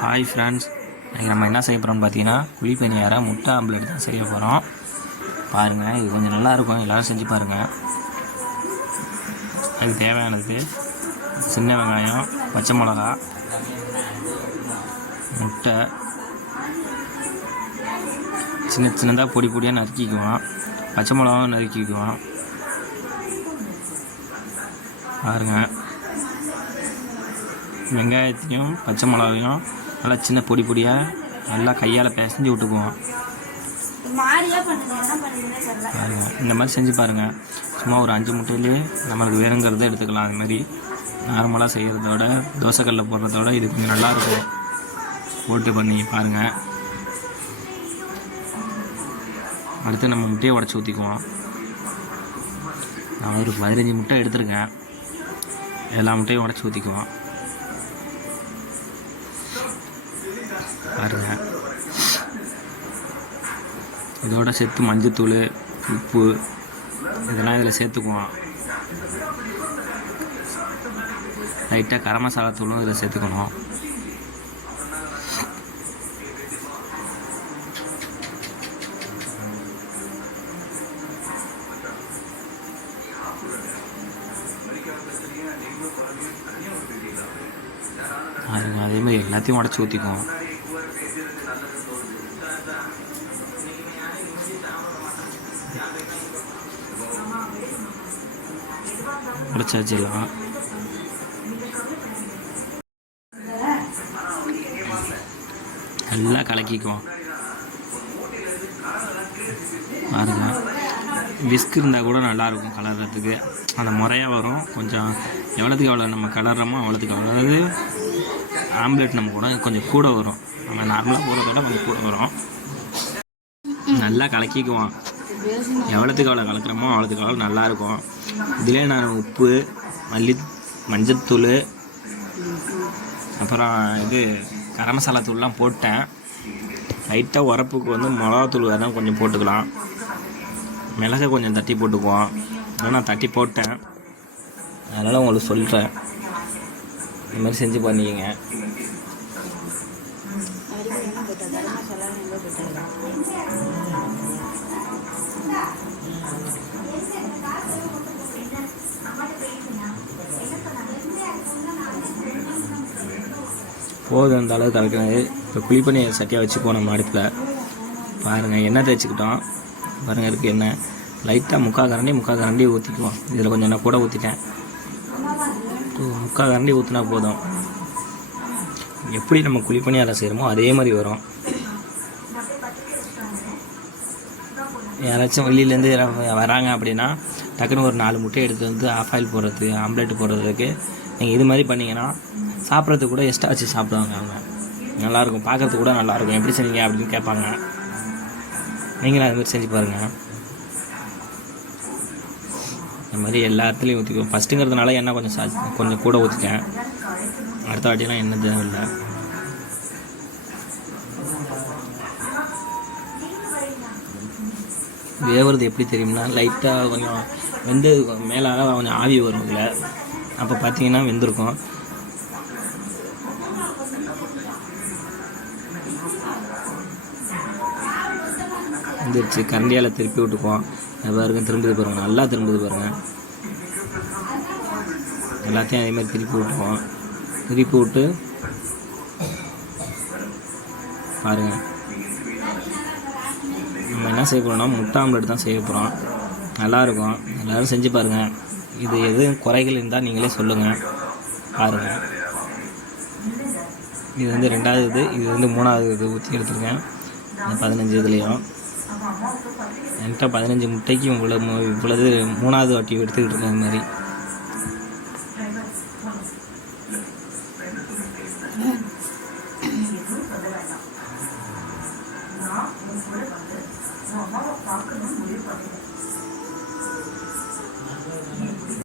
Hi friends இன்றைக்கி நம்ம என்ன செய்ய போகிறோம்னு பார்த்தீங்கன்னா குழி பணியார முட்டை ஆம்லெட் தான் செய்ய போகிறோம் பாருங்கள் இது கொஞ்சம் நல்லாயிருக்கும் எல்லோரும் செஞ்சு பாருங்கள் அது தேவையானது சின்ன வெங்காயம் பச்சை மிளகா முட்டை. சின்ன சின்னதாக பொடி பொடியாக நறுக்கிக்குவோம். பச்சை மிளகாவும் நறுக்கிக்குவோம். பாருங்கள் வெங்காயத்தையும் பச்சை மிளகாவையும் நல்லா சின்ன பொடி பொடியாக நல்லா கையால் பிசைஞ்சு விட்டுக்குவோம். இந்த மாதிரி செஞ்சு பாருங்கள் சும்மா ஒரு அஞ்சு முட்டையிலே நம்மளுக்கு வேணுங்கிறத எடுத்துக்கலாம். அது மாதிரி நார்மலாக செய்கிறதோட தோசைக்கல்ல போடுறதோட இது கொஞ்சம் நல்லாயிருக்கும் போட்டு பண்ணி பாருங்கள் அடுத்து நம்ம முட்டையை உடச்சி ஊற்றிக்குவோம் நான் ஒரு பதினஞ்சு முட்டை எடுத்திருக்கேன். எல்லா முட்டையும் உடச்சி ஊற்றிக்குவோம் பாருங்க. இதோட சேர்த்து மஞ்சத்தூள் உப்பு இதெல்லாம் இதில் சேர்த்துக்குவோம். லைட்டாக கரம் மசாலா தூளும் இதில் சேர்த்துக்கணும். அதே மாதிரி எல்லாத்தையும் உடச்சி ஊற்றிக்குவோம் உடச்சி வச்சிடலாம் நல்லா கலக்கிக்குவோம். பாருங்க. விஸ்க் இருந்தால் கூட நல்லாயிருக்கும் கலர்றதுக்கு. அந்த முறையாக வரும். கொஞ்சம் எவ்வளோத்துக்கு எவ்வளோ நம்ம கலர்றோமோ அவ்வளோத்துக்கு எவ்வளோ அதாவது ஆம்லெட் நம்ம கூட கொஞ்சம் கூட வரும். நம்ம நார்மலாக போகிறதோட கொஞ்சம் கூட வரும். நல்லா கலக்கிக்குவோம். எவ்வளோத்துக்கு எவ்வளோ கலக்கிறோமோ அவ்வளோத்துக்கு எவ்வளோ நல்லாயிருக்கும். இதிலே நான் உப்பு மல்லி மஞ்சத்தூள் அப்புறம் இது கரம் மசாலா தூள்லாம் போட்டேன். லைட்டாக உரப்புக்கு வந்து மிளகாத்தூள் வேணால் கொஞ்சம் போட்டுக்கலாம். மிளகை கொஞ்சம் தட்டி போட்டுக்குவோம். அதனால் நான் தட்டி போட்டேன். அதனால் உங்களுக்கு சொல்கிறேன் இந்த மாதிரி செஞ்சு பண்ணிக்கங்க. அடிக்கடி போதும் அந்த அளவு கலக்கிறது இப்போ குழி சட்டியாக வச்சு போனோம் அடுப்பில். பாருங்கள் எண்ணெய் தேய்ச்சிக்கிட்டோம். பாருங்கள் இருக்குது எண்ணெய் லைட்டாக முக்கால் கரண்டி முக்கால் கரண்டி ஊற்றிக்குவோம் இதில் கொஞ்சம் என்ன கூட ஊற்றிட்டேன் முக்கால் கரண்டி ஊற்றினா போதும். எப்படி நம்ம குழி செய்கிறோமோ அதே மாதிரி வரும். யாராச்சும் வெளியிலேருந்து வராங்க அப்படின்னா டக்குன்னு ஒரு நாலு முட்டை எடுத்து வந்து ஆஃப் ஆயில் போடுறது ஆம்லேட் போடுறதுக்கு நீங்கள் இது மாதிரி பண்ணிங்கன்னா சாப்பிட்றதுக்கு கூட எக்ஸ்ட்ரா வச்சு சாப்பிடுவாங்க அவங்க. நல்லாயிருக்கும். பார்க்கறதுக்கு கூட நல்லாயிருக்கும். எப்படி செஞ்சீங்க அப்படின்னு கேட்பாங்க. நீங்களும் அது மாதிரி செஞ்சு பாருங்கள் இந்த மாதிரி எல்லா இடத்துலையும் ஊற்றிக்குவோம் ஃபஸ்ட்டுங்கிறதுனால என்ன கொஞ்சம் சா கொஞ்சம் கூட ஊற்றிட்டேன் அடுத்த வாட்டிலாம் என்ன தேவையில்லை. வேவுறது எப்படி தெரியும்னா லைட்டாக கொஞ்சம் வெந்து மேலாக கொஞ்சம் ஆவி வரும் இதில். அப்போ பார்த்தீங்கன்னா வெந்திருக்கும். வந்துருச்சு. கரண்டியால் திருப்பி விட்டுக்குவோம். அது பாருங்க திரும்புது பாருங்கள் நல்லா திரும்புது பாருங்கள் எல்லாத்தையும் அதே மாதிரி திருப்பி விட்டுக்குவோம். திருப்பி விட்டு பாருங்க. நம்ம என்ன செய்ய போகிறோம்னா முட்டை ஆம்லெட் தான் செய்ய போகிறோம் நல்லாயிருக்கும். எல்லோரும் செஞ்சு பாருங்கள் இது எதுவும் குறைகள் இருந்தால் நீங்களே சொல்லுங்கள் பாருங்கள் இது வந்து ரெண்டாவது இது இது வந்து மூணாவது இது ஊற்றி எடுத்துருக்கேன். பதினஞ்சு இதுலேயும். என்கிட்ட பதினஞ்சு முட்டைக்கு இவ்வளோ மு- இவ்வளவு மூணாவது வாட்டி எடுத்துக்கிட்டு இருக்கேன் இந்த மாதிரி. Nah, kalau 修